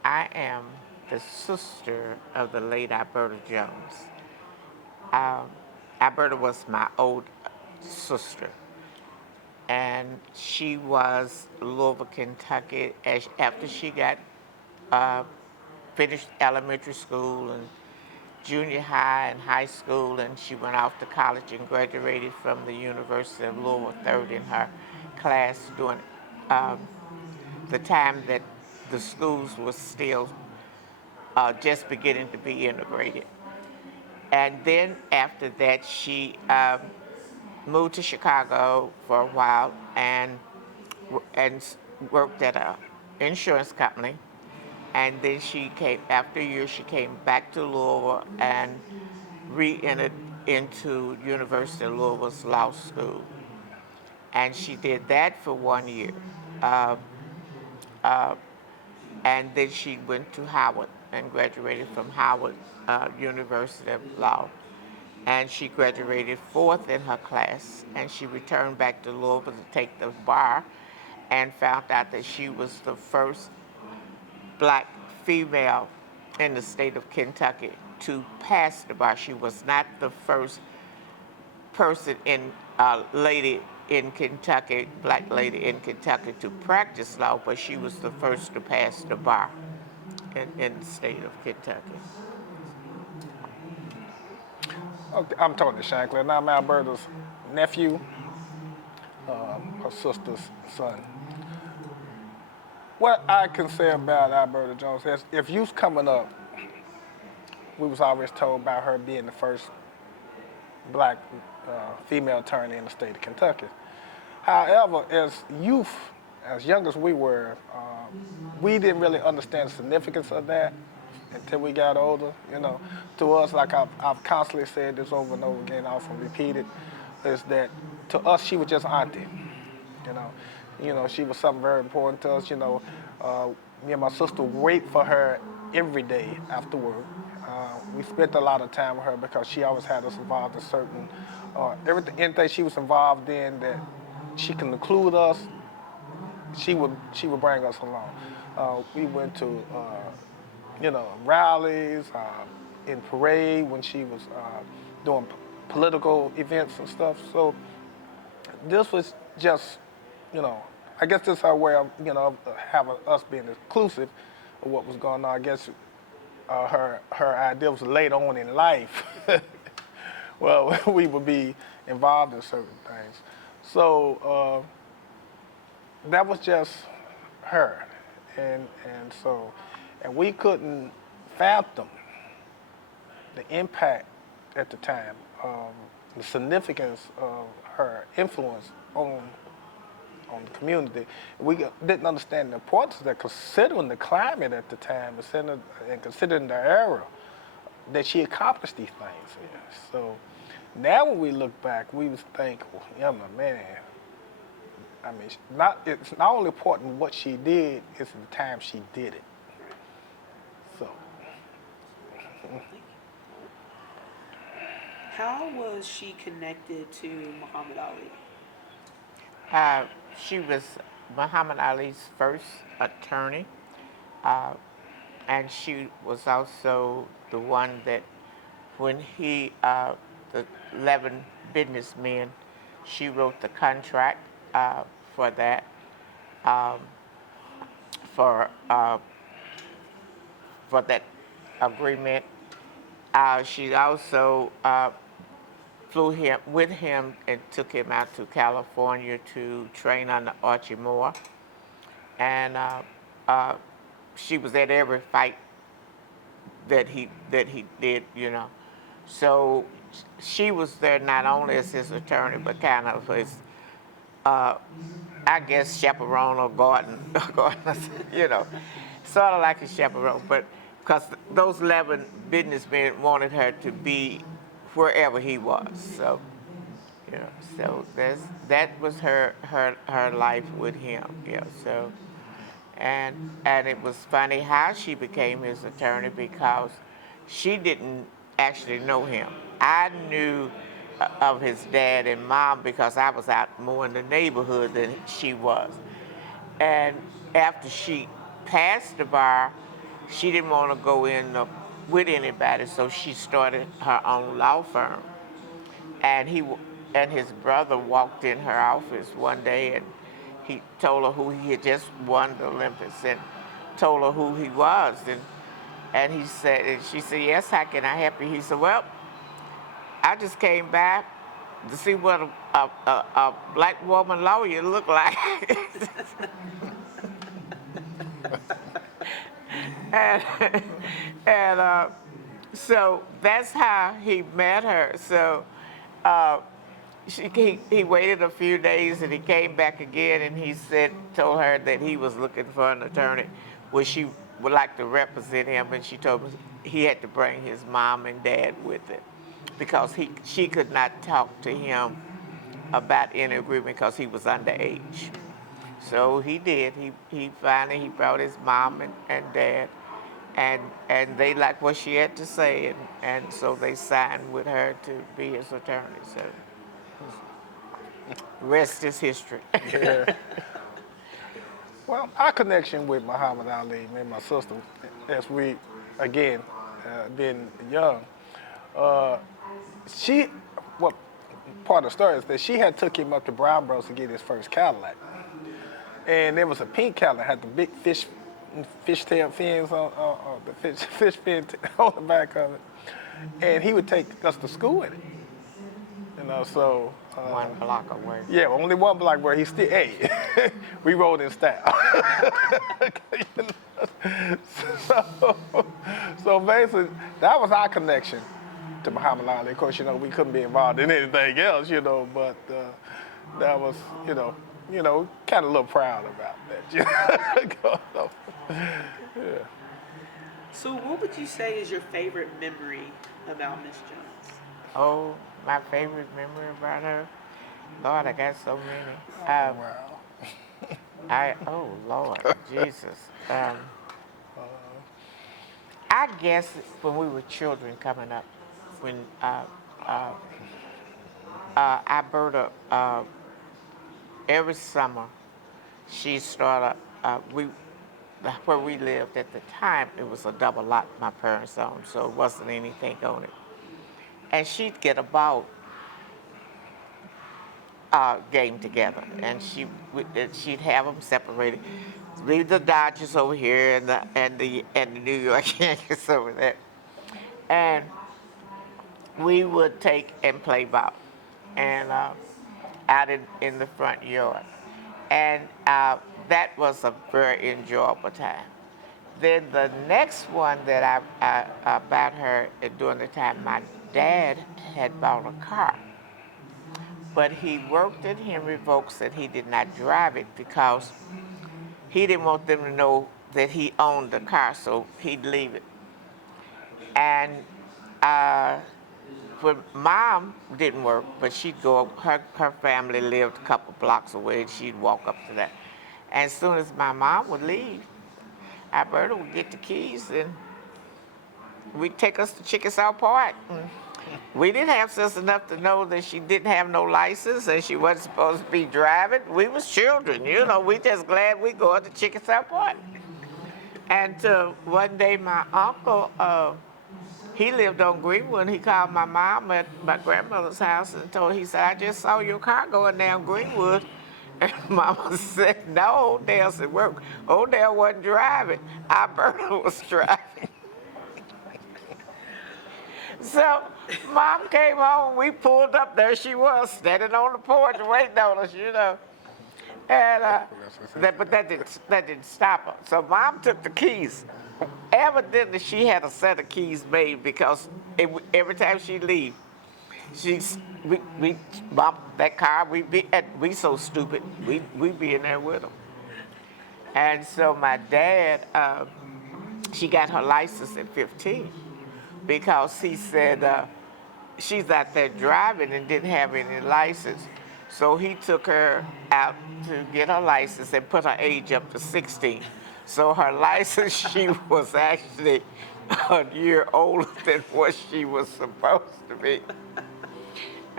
I am the sister of the late Alberta Jones. Alberta was my old sister, and she was Louisville, Kentucky. After she got uh, finished elementary school and junior high and high school, and she went off to college and graduated from the University of Louisville, third in her class during um, the time that the schools were still just beginning to be integrated. And then after that, she moved to Chicago for a while and worked at a insurance company. And then she came after a year. She came back to Louisville and re-entered into University of Louisville's law school, and she did that for 1 year. Uh, uh, and then she went to Howard and graduated from Howard University of Law. And she graduated fourth in her class, and she returned back to Louisville to take the bar and found out that she was the first black female in the state of Kentucky to pass the bar. She was not the first person in lady in Kentucky, black lady in Kentucky to practice law, but she was the first to pass the bar in the state of Kentucky. Okay, I'm Tony Shankler, and I'm Alberta's nephew, her sister's son. What I can say about Alberta Jones is, if you was coming up, we was always told about her being the first black female attorney in the state of Kentucky. However, as youth, as young as we were, we didn't really understand the significance of that until we got older. You know, to us, like I've constantly said this over and over again, often repeated, is that to us she was just auntie. You know, she was something very important to us. Me and my sister wait for her every day after work. We spent a lot of time with her because she always had us involved in certain, anything she was involved in that she can include us. She would bring us along. We went to rallies, in parade when she was doing political events and stuff. So this was just, you know, I guess this is her way of, having us being inclusive of what was going on. I guess her idea was later on in life. Well, we would be involved in certain things. So that was just her, and we couldn't fathom the impact at the time, the significance of her influence on the community. We didn't understand the importance of that, considering the climate at the time, and considering the era that she accomplished these things. Yeah. So now when we look back, we was think, well, yeah, man. I mean, it's not only important what she did, it's the time she did it. So. How was she connected to Muhammad Ali? She was Muhammad Ali's first attorney, uh, and she was also the one that, when the 11 businessmen, she wrote the contract for that, um, for uh, for that agreement. She also flew him with him and took him out to California to train under Archie Moore, and she was at every fight that he did. So she was there not only as his attorney, but kind of his, I guess, chaperone or garden, sort of like a chaperone, but because those 11 businessmen wanted her to be wherever he was. So, that was her life with him. So, and it was funny how she became his attorney, because she didn't actually know him. I knew of his dad and mom because I was out more in the neighborhood than she was. And after she passed the bar, she didn't want to go in with anybody, so she started her own law firm. And and his brother walked in her office one day, and he told her who he had just won the Olympics, and told her who he was, and he said, and she said, yes, how can I help you? He said, well, I just came back to see what a black woman lawyer looked like. and and so that's how he met her. So uh, he waited a few days and he came back again, and he told her that he was looking for an attorney where she would like to represent him, and she told him he had to bring his mom and dad with it because she could not talk to him about any agreement because he was underage. So he did. He finally brought his mom and dad, and they liked what she had to say, and so they signed with her to be his attorney. So rest is history. Yeah. Well, our connection with Muhammad Ali, me and my sister, as we, again, being young, she, well, part of the story is that she had took him up to Brown Bros to get his first Cadillac. And there was a pink Cadillac, had the big fishtail fins on the fish fin on the back of it. And he would take us to school in it. You know, so. One block away. Yeah, only one block where he still, hey, we rode in style. so basically, that was our connection to Muhammad Ali. Of course, you know, we couldn't be involved in anything else, you know, but that was, you know, kind of a little proud about that. You know? Yeah. So what would you say is your favorite memory about Miss Jones? Oh, my favorite memory about her? Lord, I got so many. Wow. Oh, Lord, Jesus. I guess when we were children coming up, when Alberta, every summer, she started, where we lived at the time, it was a double lot my parents owned, so it wasn't anything on it. And she'd get a ball game together, and she'd have them separated. Leave the Dodgers over here and the New York Yankees over there, and we would take and play ball, and out in the front yard, and that was a very enjoyable time. Then the next one that I about her during the time, my dad had bought a car, but he worked at Henry Volks and he did not drive it because he didn't want them to know that he owned the car, so he'd leave it. And when Mom didn't work, but she'd go up, her family lived a couple blocks away, and she'd walk up to that. And as soon as my mom would leave, Alberta would get the keys and we'd take us to Chickasaw Park. We didn't have sense enough to know that she didn't have no license and she wasn't supposed to be driving. We was children, you know, we just glad we going to Chickasaw Park. And one day my uncle, he lived on Greenwood. He called my mom at my grandmother's house and told her, he said, I just saw your car going down Greenwood. And Mama said, no, Odell said, work. Odell wasn't driving. Alberta was driving. So Mom came home, we pulled up, there she was, standing on the porch waiting on us, you know. And but that didn't stop her. So Mom took the keys. Evidently, she had a set of keys made because every time she leave, we bump that car. We so stupid. We be in there with them. And so my dad, she got her license at 15 because he said she's out there driving and didn't have any license. So he took her out to get her license and put her age up to 16. So her license, she was actually a year older than what she was supposed to be.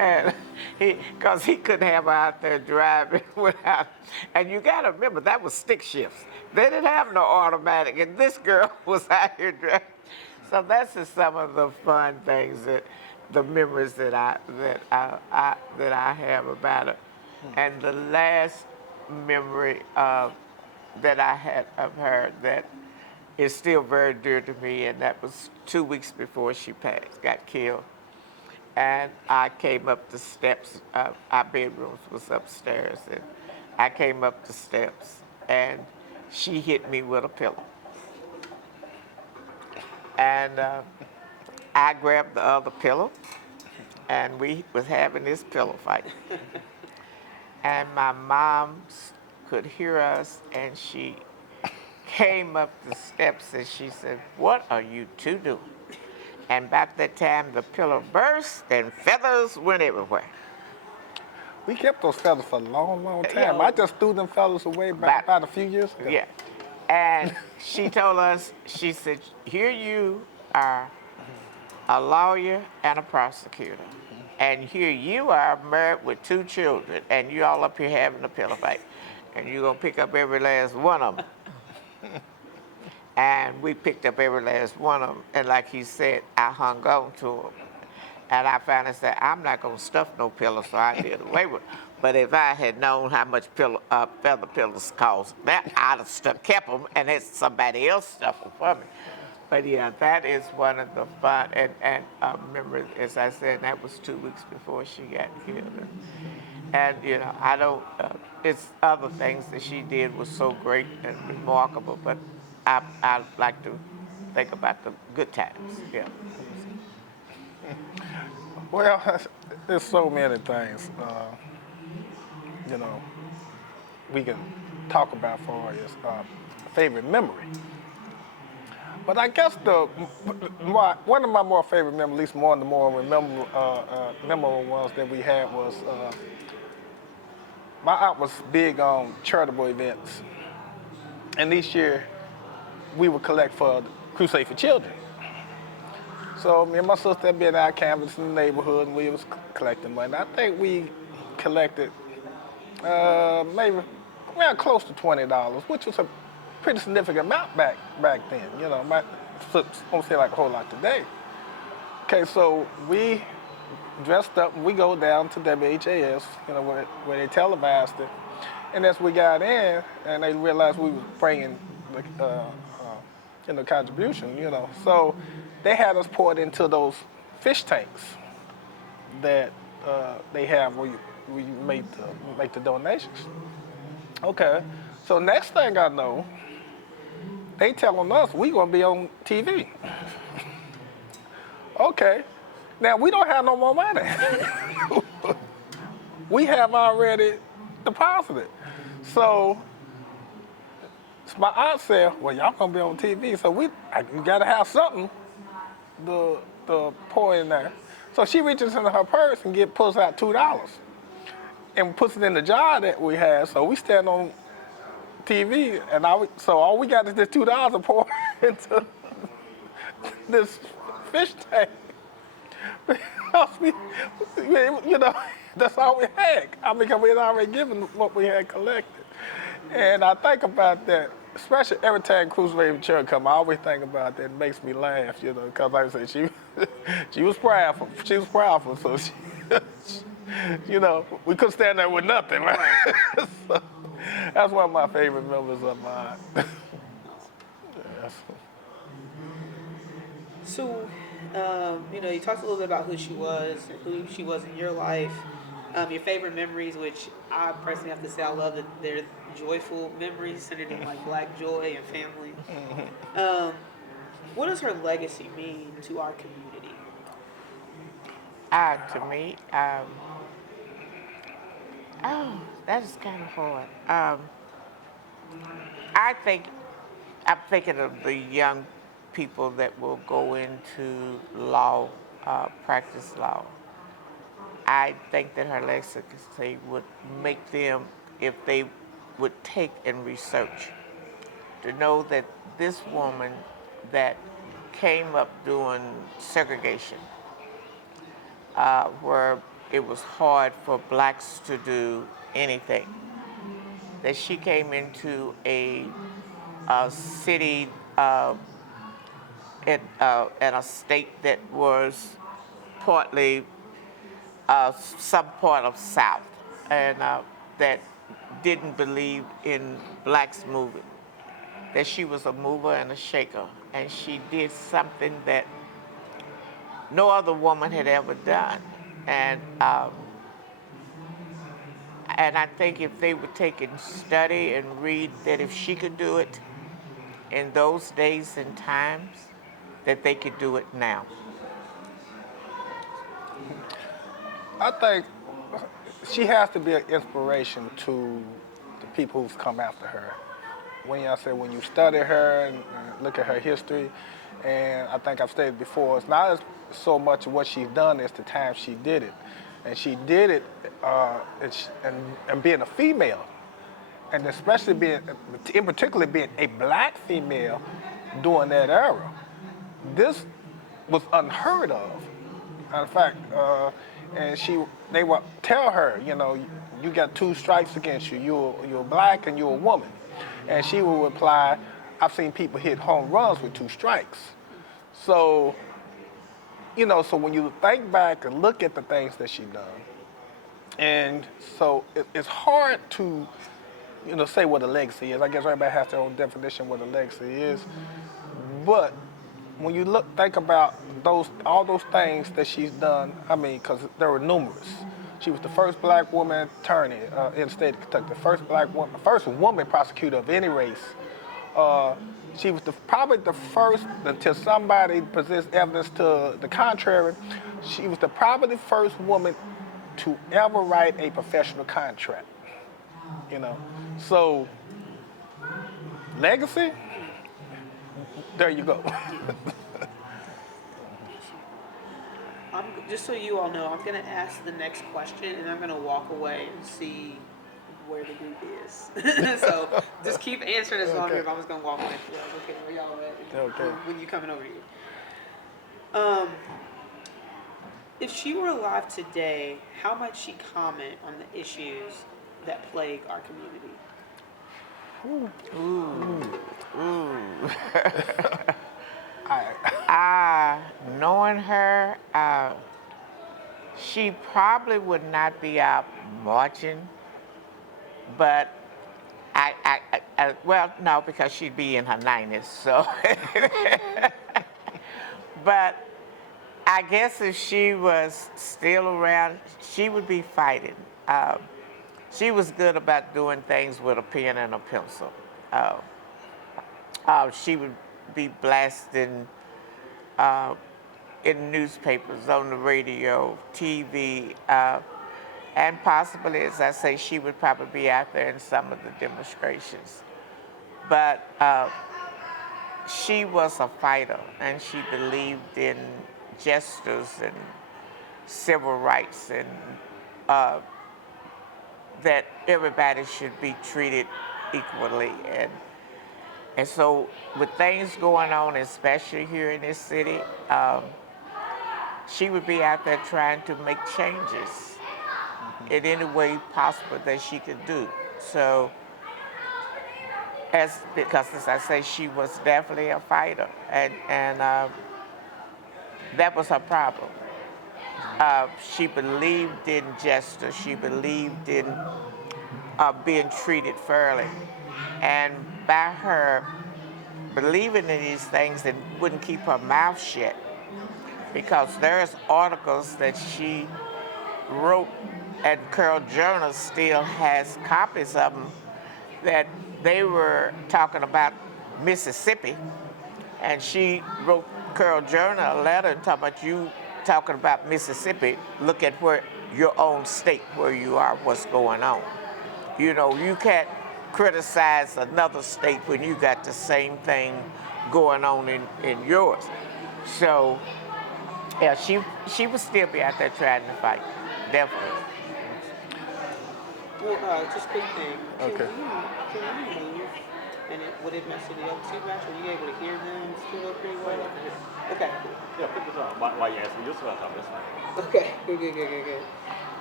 and because he couldn't have her out there driving without. And you got to remember that was stick shifts. They didn't have no automatic, and this girl was out here driving. So that's just some of the fun things that, the memories that I have about her. And the last memory that I had of her that is still very dear to me, and that was 2 weeks before she got killed. And I came up the steps. Our bedrooms was upstairs, and I came up the steps, and she hit me with a pillow. And I grabbed the other pillow, and we was having this pillow fight. And my mom could hear us, and she came up the steps, and she said, "What are you two doing?" And about that time, the pillow burst, and feathers went everywhere. We kept those feathers for a long, long time. Yeah. I just threw them feathers away about a few years ago. Yeah. And she told us, she said, "Here you are, a lawyer and a prosecutor. And here you are married with 2 children, and you all up here having a pillow fight. And you're going to pick up every last one of them." And we picked up every last one of them. And like he said, I hung on to them. And I finally said, "I'm not going to stuff no pillow," so I did away with it. But if I had known how much feather pillows cost, that I'd have kept them and had somebody else stuff them for me. But yeah, that is one of the fun and memories. As I said, that was 2 weeks before she got killed. And you know, I don't. It's other things that she did was so great and remarkable. But I like to think about the good times. Yeah. Well, there's so many things, you know, we can talk about for his favorite memory. But I guess one of my more favorite memories, at least one of the more memorable ones that we had was my aunt was big on charitable events. And each year we would collect for the Crusade for Children. So me and my sister had been out canvassing in the neighborhood, and we was collecting money. I think we collected maybe around close to $20, which was a pretty significant amount back then. You know, don't seem like a whole lot today. Okay, so we dressed up and we go down to WHAS, you know, where they televised it. And as we got in, and they realized we was bringing contribution, you know. So they had us poured into those fish tanks that they have where you make the donations. Okay, so next thing I know, they telling us we gonna be on TV. Okay, now we don't have no more money. We have already deposited. So my aunt said, "Well, y'all gonna be on TV, so we gotta have something to pour in there." So she reaches into her purse and pulls out $2 and puts it in the jar that we had. So we stand on TV, and so all we got is this $2 to pour into this fish tank. You know, that's all we had. I mean, 'cause we had already given what we had collected. And I think about that, especially every time Cruise Church come, I always think about that. It makes me laugh, you know, because like I said, she was proudful. She was proudful, so she, you know, we couldn't stand there with nothing, right? So that's one of my favorite memories of mine. Yes. So, you know, you talked a little bit about who she was in your life. Your favorite memories, which I personally have to say, I love that they're joyful memories centered in like Black joy and family. What does her legacy mean to our community? To me, that is kind of hard. I think I'm thinking of the young people that will go into law, practice law. I think that her legacy would make them, if they would take and research, to know that this woman that came up doing segregation, where it was hard for blacks to do anything. That she came into a city in a state that was partly some part of South, and that didn't believe in blacks moving. That she was a mover and a shaker, and she did something that no other woman had ever done. And and I think if they would take and study and read that if she could do it in those days and times, that they could do it now. I think she has to be an inspiration to the people who's come after her. When you study her and look at her history, and I think I've stated before, it's not as so much what she's done as the time she did it, and she did it, and being a female, and especially in particular being a black female during that era. This was unheard of. In fact, and they would tell her, you got two strikes against you. You're black and you're a woman. And she would reply, I've seen people hit home runs with two strikes. So, so when you think back and look at the things that she done, and so it's hard to, say what a legacy is. I guess everybody has their own definition of what a legacy is. But when you think about all those things that she's done, I mean, because there were numerous. She was the first black woman attorney in the state of Kentucky, the first woman prosecutor of any race. She was probably the first, until somebody possessed evidence to the contrary, she was probably the first woman to ever write a professional contract. So legacy, there you go. Just so you all know, I'm going to ask the next question, and I'm going to walk away and see where the group is. So just keep answering as long as I'm just going to walk away. Okay, where y'all at? Okay. When you coming over here. If she were alive today, how might she comment on the issues that plague our community? Knowing her, she probably would not be out marching, but well, no, because she'd be in her 90s, so. But I guess if she was still around, she would be fighting. She was good about doing things with a pen and a pencil. She would be blasting in newspapers, on the radio, TV, and possibly, as I say, she would probably be out there in some of the demonstrations. But she was a fighter, and she believed in justice and civil rights, and that everybody should be treated equally. And so with things going on, especially here in this city, she would be out there trying to make changes in any way possible that she could do. So, because as I say, she was definitely a fighter, and that was her problem. She believed in justice. She believed in being treated fairly. And by her believing in these things, it wouldn't keep her mouth shut, because there's articles that she wrote, and Carol Jones still has copies of them, that they were talking about Mississippi, and she wrote Carol Jones a letter and talking about, you talking about Mississippi, look at where your own state, where you are, what's going on. You can't criticize another state when you got the same thing going on in yours. So, yeah, she would still be out there trying to fight, definitely. Well, just quick thing. Okay. Can you move? And would it mess with the other two match? Are you able to hear them still pretty well? Okay. Yeah, put this on. Why you asking? Just about this one. Okay. Good.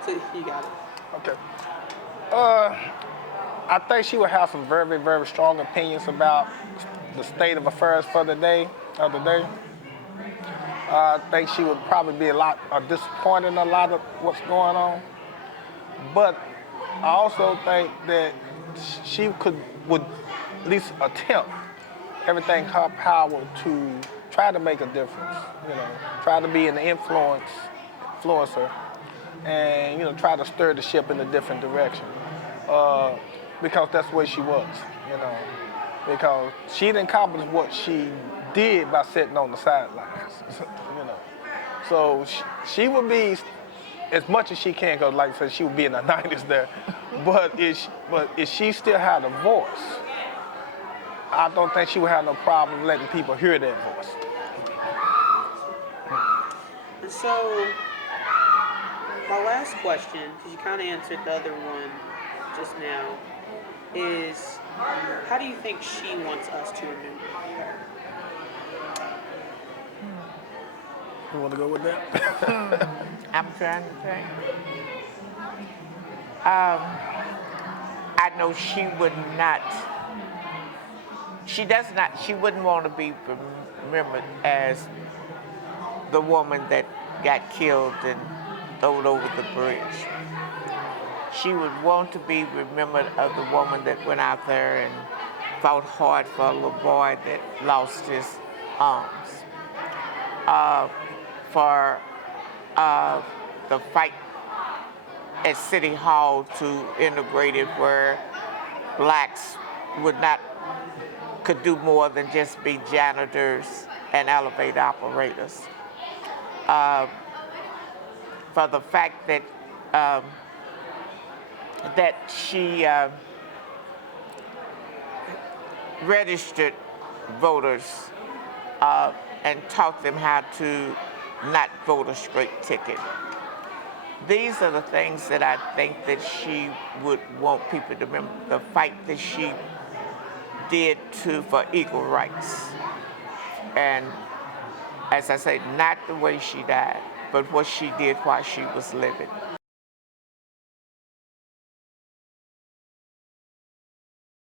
So you got it. Okay. I think she would have some very, very strong opinions about the state of affairs for the day, of the day. I think she would probably be a lot disappointed in a lot of what's going on. But I also think that she would at least attempt everything in her power to try to make a difference. You know, try to be an influencer, and try to stir the ship in a different direction. Because that's where she was. You know, because she didn't accomplish what she did by sitting on the sidelines. you know, so she would be as much as she can, because like I said, she would be in the 90s there. But if she still had a voice, I don't think she would have no problem letting people hear that voice. And so, my last question, because you kind of answered the other one just now, is how do you think she wants us to remember her? You want to go with that? I'm trying to think. I know she would not. She does not. She wouldn't want to be remembered as the woman that got killed and thrown over the bridge. She would want to be remembered as the woman that went out there and fought hard for a little boy that lost his arms. For the fight at City Hall to integrate it where blacks could do more than just be janitors and elevator operators. For the fact that she registered voters and taught them how to not vote a straight ticket. These are the things that I think that she would want people to remember. The fight that she did for equal rights. And as I say, not the way she died, but what she did while she was living.